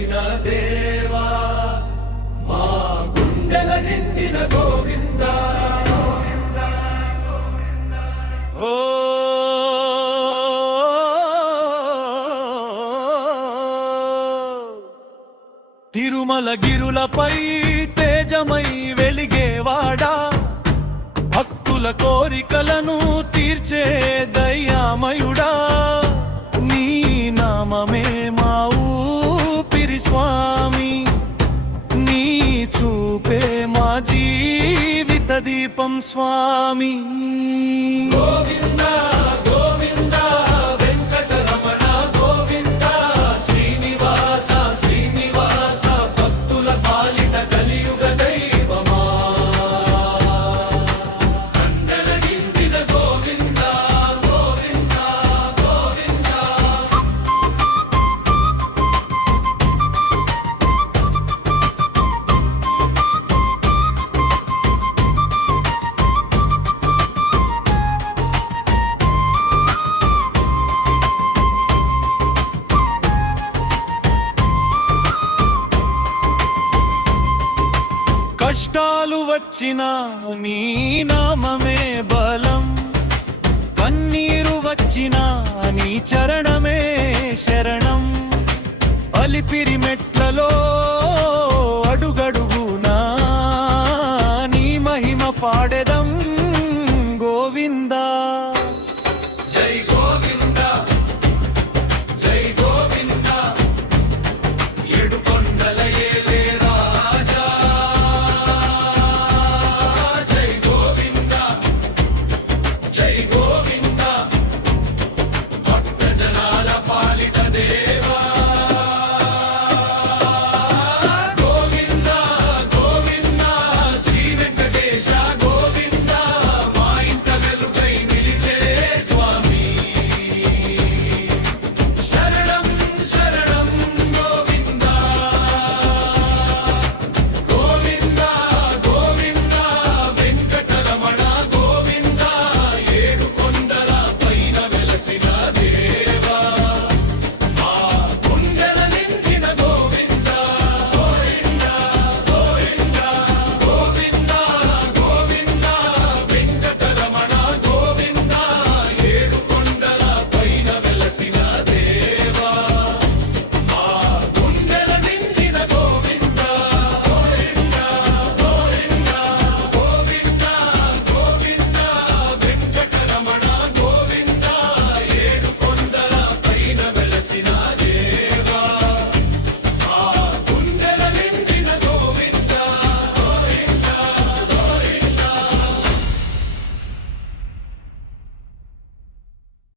వెలసిన దేవా మా గుండెల నిండిన గోవింద ఓ తిరుమల గిరులపై తేజమై వెలిగేవాడా భక్తుల కోరికలను తీర్చే దయామయుడా నీ నామమే మా ఊపిరి స్వామి నీ చూపే మా జీవిత దీపం స్వామి గోవింద గోవింద వెంకటరమణ గోవింద శ్రీనివాస శ్రీనివాస భక్తుల పాలిట కలియుగ దైవమా కండలగిందిన గోవింద గోవింద గోవింద కష్టాలు వచ్చినా నీ నామమే